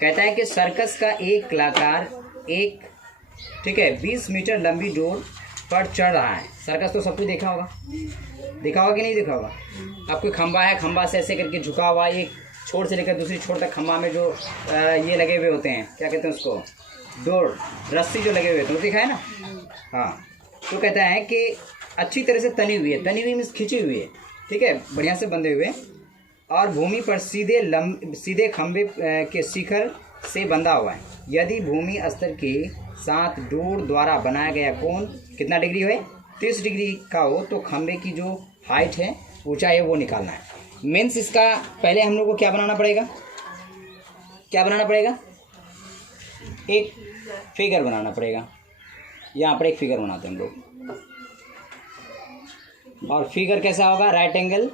कहता है कि सर्कस का एक कलाकार एक 20 मीटर लंबी डोर पर चढ़ रहा है। सर्कस तो सब कुछ देखा होगा कि नहीं देखा होगा। आपको खंबा है, खंबा से ऐसे करके झुका हुआ, एक छोर से लेकर दूसरी छोर तक खंबा में जो ये लगे हुए होते हैं, क्या कहते हैं उसको, डोर, रस्सी जो लगे हुए होते हैं, देखा है ना। हाँ, तो कहता है कि अच्छी तरह से तनी हुई है, मीन्स खिंची हुई है, ठीक है, बढ़िया से बंधे हुए, और भूमि पर सीधे खंबे के शिखर से बंधा हुआ है। यदि भूमि स्तर के साथ डोर द्वारा बनाया गया कोण कितना डिग्री है, 30 डिग्री का हो, तो खंबे की जो हाइट है, ऊंचाई है, वो निकालना है। मीन्स इसका पहले हम लोग को क्या बनाना पड़ेगा, एक फिगर बनाना पड़ेगा। यहाँ पर एक फिगर बनाते हैं हम लोग, और फिगर कैसा होगा, राइट एंगल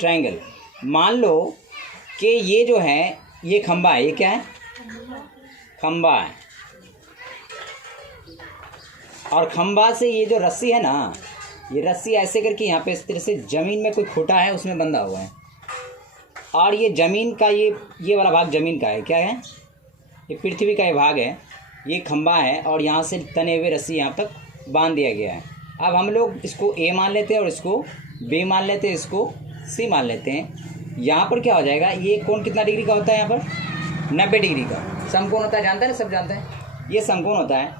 ट्रायंगल। मान लो कि ये जो है ये खंबा है, ये क्या है, खंबा है, और खंबा से ये जो रस्सी है ना, ये रस्सी ऐसे करके यहाँ पे इस तरह से ज़मीन में कोई खूंटा है, उसमें बंधा हुआ है, और ये ज़मीन का ये वाला भाग ज़मीन का है, क्या है, ये पृथ्वी का ये भाग है, ये खंबा है, और यहाँ से तने हुए रस्सी यहाँ तक बांध दिया गया है। अब हम लोग इसको ए मान लेते हैं, और इसको बी मान लेते हैं, इसको सी मान लेते हैं। यहाँ पर क्या हो जाएगा, ये कोण कितना डिग्री का होता है, यहाँ पर 90 डिग्री का समकोण होता है, जानते हैं ना, सब जानते हैं, ये समकोण होता है।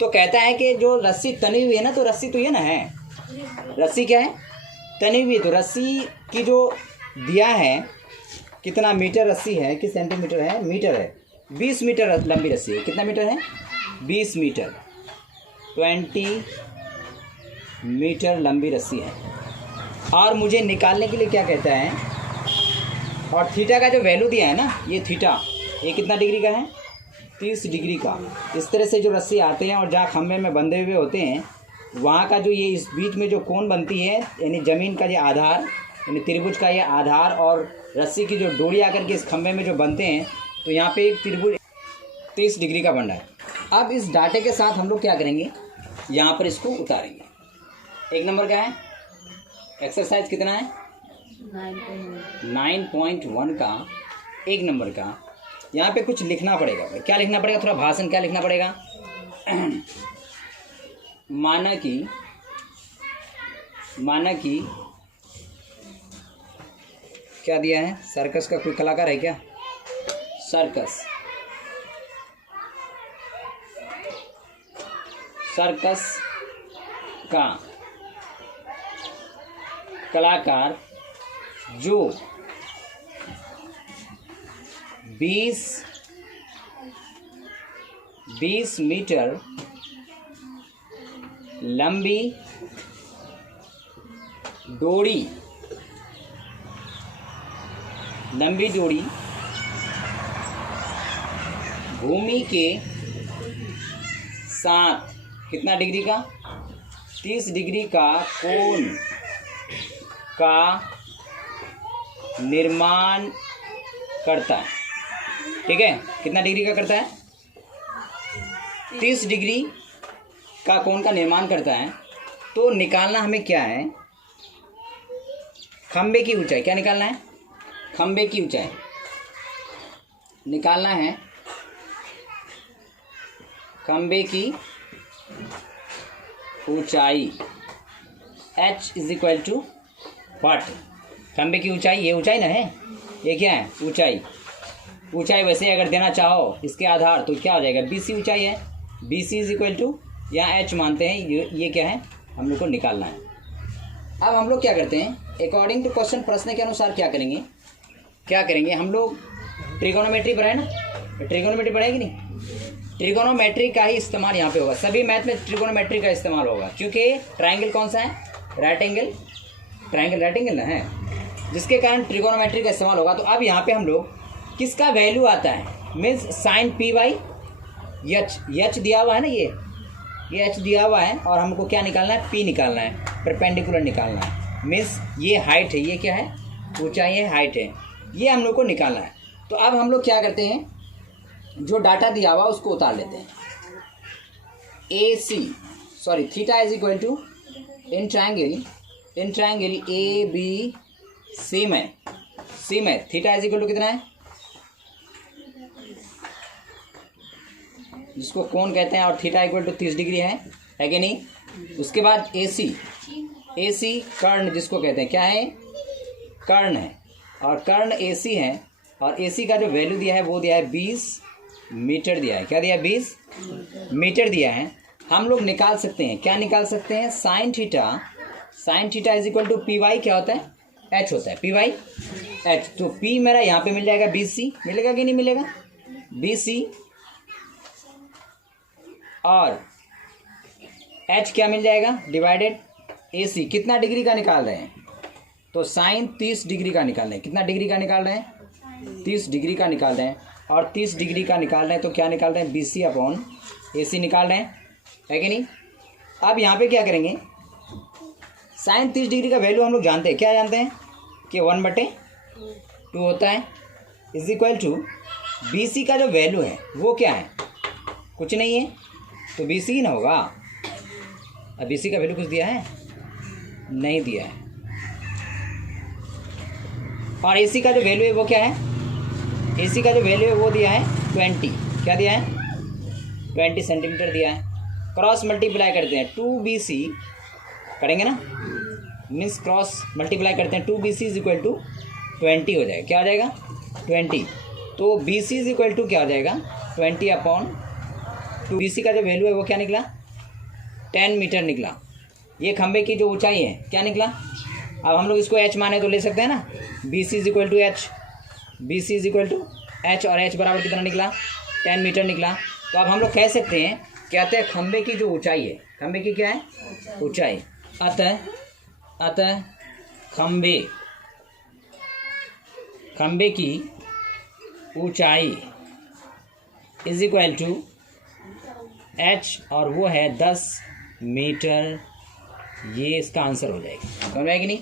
तो कहता है कि जो रस्सी तनी हुई है ना, तो रस्सी तो ये ना है, रस्सी क्या है, तनी हुई। तो रस्सी की जो दिया है, कितना मीटर रस्सी है कि सेंटीमीटर है, मीटर है, 20 मीटर लंबी रस्सी है। कितना मीटर है, 20 मीटर, 20 मीटर लंबी रस्सी है। और मुझे निकालने के लिए क्या कहता है, और थीटा का जो वैल्यू दिया है ना, ये थीटा, ये कितना डिग्री का है, 30 डिग्री का। इस तरह से जो रस्सी आते हैं और जहाँ खंभे में बंधे हुए होते हैं, वहाँ का जो ये इस बीच में जो कोण बनती है, यानी ज़मीन का ये आधार, यानी त्रिभुज का ये आधार, और रस्सी की जो डोरी आकर के इस खंभे में जो बनते हैं, तो यहाँ पे एक त्रिभुज 30 डिग्री का बन रहा है। अब इस डाटे के साथ हम लोग क्या करेंगे, यहाँ पर इसको उतारेंगे। एक नंबर का है, एक्सरसाइज कितना है, 9.1 का, एक नंबर का। यहाँ पे कुछ लिखना पड़ेगा। क्या लिखना पड़ेगा, थोड़ा भाषण, क्या लिखना पड़ेगा, माना कि क्या दिया है, सर्कस का कोई कलाकार है क्या, सर्कस का कलाकार जो 20 मीटर लंबी डोरी भूमि के साथ कितना डिग्री का, 30 डिग्री का कोण का निर्माण करता है। ठीक है, कितना डिग्री का करता है, 30 डिग्री का कोण का निर्माण करता है। तो निकालना हमें क्या है, खंबे की ऊंचाई। क्या निकालना है, खंबे की ऊंचाई निकालना है। खंबे की ऊंचाई h = व्हाट, खंबे की ऊंचाई, ये ऊंचाई ना है, ये क्या है, ऊंचाई। वैसे अगर देना चाहो इसके आधार, तो क्या हो जाएगा, BC ऊंचाई है, BC = यहाँ h मानते हैं, ये क्या है, हम लोग को निकालना है। अब हम लोग क्या करते हैं, अकॉर्डिंग टू क्वेश्चन, प्रश्न के अनुसार क्या करेंगे हम लोग, ट्रिगोनोमेट्री पढ़ाए ना, ट्रिगोनोमेट्री पढ़ाएगी नहीं, ट्रिगोनोमेट्री का ही इस्तेमाल यहाँ पे होगा। सभी मैथ में ट्रिगोनोमेट्री का इस्तेमाल होगा, क्योंकि ट्रायंगल कौन सा है, राइट एंगल ना है, जिसके कारण ट्रिगोनोमेट्री का इस्तेमाल होगा। तो अब यहाँ पे हम लोग किसका वैल्यू आता है, मीन्स साइन P/H दिया हुआ है ना, ये H दिया हुआ है, और हमको क्या निकालना है, P निकालना है, परपेंडिकुलर निकालना है। मीन्स ये हाइट है, ये क्या है, ऊंचाई है, हाइट है, ये हम लोग को निकालना है। तो अब हम लोग क्या करते हैं, जो डाटा दिया हुआ उसको उतार लेते हैं। थीटा = इन ट्रायंगल ABC में थीटा = कितना है, जिसको कोण कहते हैं, और थीटा इक्वल टू 30 डिग्री है कि नहीं। उसके बाद AC कर्ण जिसको कहते हैं, क्या है, कर्ण है, और कर्ण AC है, और AC का जो वैल्यू दिया है वो दिया है 20 मीटर दिया है। क्या दिया है, 20 मीटर दिया है। हम लोग निकाल सकते हैं, क्या निकाल सकते हैं, sine theta is equal to PY क्या होता है, H होता है, PY H। तो P मेरा यहाँ पे मिल जाएगा BC, मिलेगा कि नहीं मिलेगा, BC, और H क्या मिल जाएगा, डिवाइडेड AC। कितना डिग्री का निकाल रहे हैं, तो साइन 30 डिग्री का निकाल रहे हैं। कितना डिग्री का निकाल रहे हैं, 30 डिग्री का निकाल रहे हैं, और 30 डिग्री का निकाल रहे हैं तो क्या निकाल रहे हैं, BC अपॉन AC निकाल रहे हैं, है कि नहीं। अब यहाँ पे क्या करेंगे, साइन 30 डिग्री का वैल्यू हम लोग जानते हैं, क्या जानते हैं कि 1/2 होता है, इज इक्वल टू BC का जो वैल्यू है वो क्या है, कुछ नहीं है, तो BC ही ना होगा। अब BC का वैल्यू कुछ दिया है, नहीं दिया है। और AC का जो वैल्यू है वो क्या है, AC का जो वैल्यू है वो दिया है 20, क्या दिया है, 20 सेंटीमीटर दिया है। क्रॉस मल्टीप्लाई करते हैं, 2BC करेंगे ना, मीन्स क्रॉस मल्टीप्लाई करते हैं, 2BC इज इक्वल टू 20 हो जाएगा, क्या हो जाएगा, 20। तो BC इज इक्वल टू क्या हो जाएगा, 20 अपॉन 2। BC का जो वैल्यू है वो क्या निकला, 10 मीटर निकला। ये खंबे की जो ऊंचाई है क्या निकला। अब हम लोग इसको H माने तो ले सकते हैं ना, BC is equal to H, BC is equal to H, और H बराबर कितना निकला, 10 मीटर निकला। तो अब हम लोग कह सकते हैं, कहते हैं खंबे की जो ऊंचाई है, खंबे की क्या है, ऊंचाई, अतः खंबे की ऊंचाई इज इक्वल टू H, और वो है 10 मीटर। ये इसका आंसर हो जाएगा, समझ में आएगी नहीं।